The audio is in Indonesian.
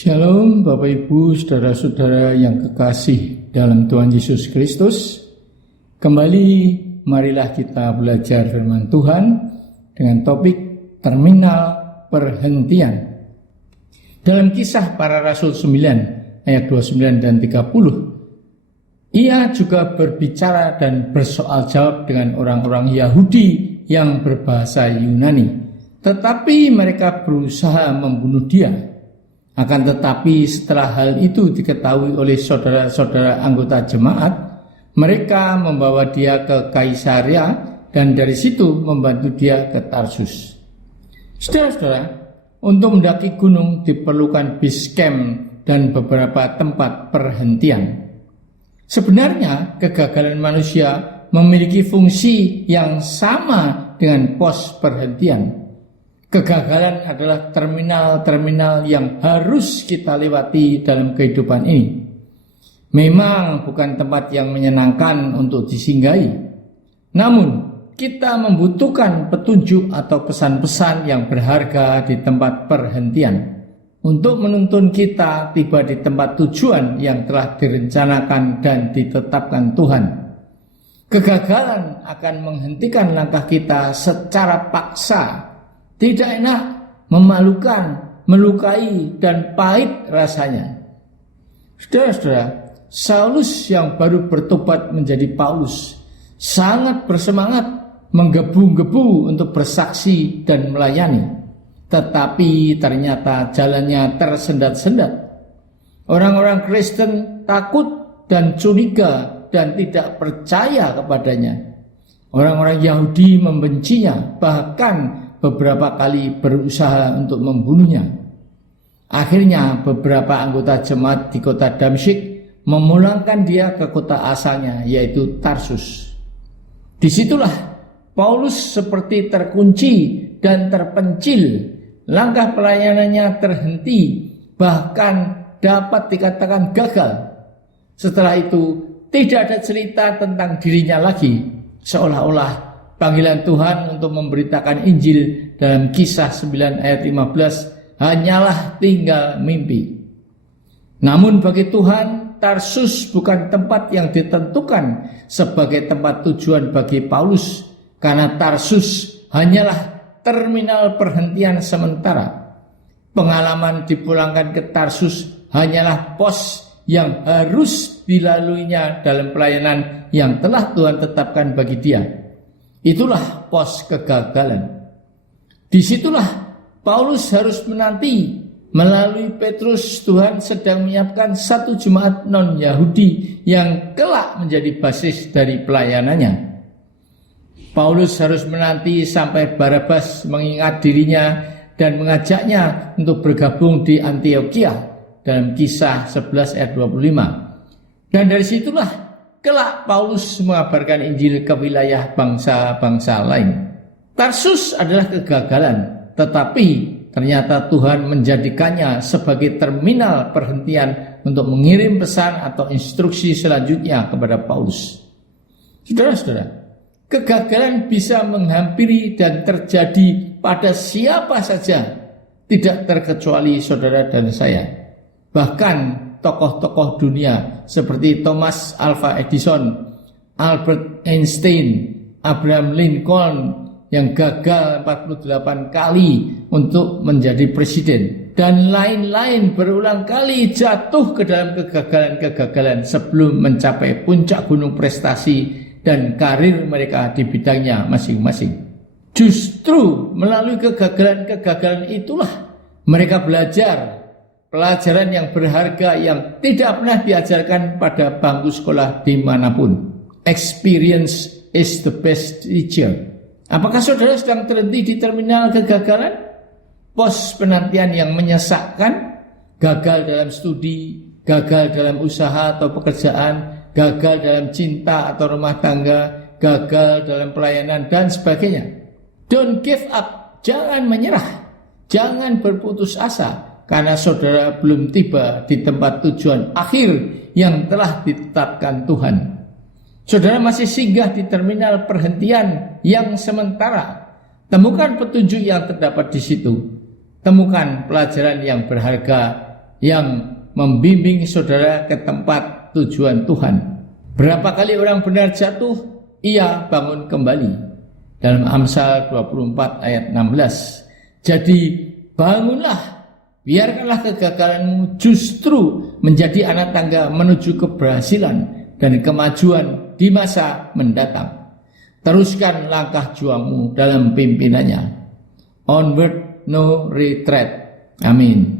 Shalom Bapak Ibu, Saudara-saudara yang kekasih dalam Tuhan Yesus Kristus. Kembali marilah kita belajar firman Tuhan dengan topik terminal perhentian. Dalam Kisah Para Rasul 9 ayat 29 dan 30, ia juga berbicara dan bersoal jawab dengan orang-orang Yahudi yang berbahasa Yunani, tetapi mereka berusaha membunuh dia. Akan tetapi setelah hal itu diketahui oleh saudara-saudara anggota jemaat, mereka membawa dia ke Kaisaria dan dari situ membantu dia ke Tarsus. Saudara-saudara, untuk mendaki gunung diperlukan base camp dan beberapa tempat perhentian. Sebenarnya kegagalan manusia memiliki fungsi yang sama dengan pos perhentian. Kegagalan adalah terminal-terminal yang harus kita lewati dalam kehidupan ini. Memang bukan tempat yang menyenangkan untuk disinggahi. Namun, kita membutuhkan petunjuk atau pesan-pesan yang berharga di tempat perhentian untuk menuntun kita tiba di tempat tujuan yang telah direncanakan dan ditetapkan Tuhan. Kegagalan akan menghentikan langkah kita secara paksa. Tidak enak, memalukan, melukai, dan pahit rasanya. Saudara-saudara, Saulus yang baru bertobat menjadi Paulus sangat bersemangat, menggebu-gebu untuk bersaksi dan melayani. Tetapi ternyata jalannya tersendat-sendat. Orang-orang Kristen takut dan curiga dan tidak percaya kepadanya. Orang-orang Yahudi membencinya, bahkan beberapa kali berusaha untuk membunuhnya. Akhirnya beberapa anggota jemaat di kota Damsyik memulangkan dia ke kota asalnya, yaitu Tarsus. Disitulah Paulus seperti terkunci dan terpencil. Langkah pelayanannya terhenti, bahkan dapat dikatakan gagal. Setelah itu tidak ada cerita tentang dirinya lagi, seolah-olah panggilan Tuhan untuk memberitakan Injil dalam Kisah 9 ayat 15 hanyalah tinggal mimpi. Namun bagi Tuhan, Tarsus bukan tempat yang ditentukan sebagai tempat tujuan bagi Paulus, karena Tarsus hanyalah terminal perhentian sementara. Pengalaman dipulangkan ke Tarsus hanyalah pos yang harus dilaluinya dalam pelayanan yang telah Tuhan tetapkan bagi dia. Itulah pos kegagalan. Disitulah Paulus harus menanti. Melalui Petrus, Tuhan sedang menyiapkan satu jemaat non-Yahudi yang kelak menjadi basis dari pelayanannya. Paulus harus menanti sampai Barnabas mengingat dirinya dan mengajaknya untuk bergabung di Antiokhia dalam Kisah 11 ayat 25. Dan dari situlah kelak Paulus mengabarkan Injil ke wilayah bangsa-bangsa lain. Tarsus adalah kegagalan, tetapi ternyata Tuhan menjadikannya sebagai terminal perhentian untuk mengirim pesan atau instruksi selanjutnya kepada Paulus. Saudara-saudara, kegagalan bisa menghampiri dan terjadi pada siapa saja, tidak terkecuali saudara dan saya. Bahkan tokoh-tokoh dunia seperti Thomas Alva Edison, Albert Einstein, Abraham Lincoln yang gagal 48 kali untuk menjadi presiden, dan lain-lain berulang kali jatuh ke dalam kegagalan-kegagalan sebelum mencapai puncak gunung prestasi dan karir mereka di bidangnya masing-masing. Justru melalui kegagalan-kegagalan itulah mereka belajar pelajaran yang berharga yang tidak pernah diajarkan pada bangku sekolah dimanapun. Experience is the best teacher. Apakah saudara sedang terhenti di terminal kegagalan? Pos penantian yang menyesakkan? Gagal dalam studi, gagal dalam usaha atau pekerjaan, gagal dalam cinta atau rumah tangga, gagal dalam pelayanan dan sebagainya. Don't give up, jangan menyerah, jangan berputus asa, karena saudara belum tiba di tempat tujuan akhir yang telah ditetapkan Tuhan. Saudara masih singgah di terminal perhentian yang sementara. Temukan petunjuk yang terdapat di situ. Temukan pelajaran yang berharga yang membimbing saudara ke tempat tujuan Tuhan. Berapa kali orang benar jatuh, ia bangun kembali. Dalam Amsal 24 ayat 16. Jadi bangunlah, biarkanlah kegagalanmu justru menjadi anak tangga menuju keberhasilan dan kemajuan di masa mendatang. Teruskan langkah juangmu dalam pimpinannya. Onward, no retreat. Amin.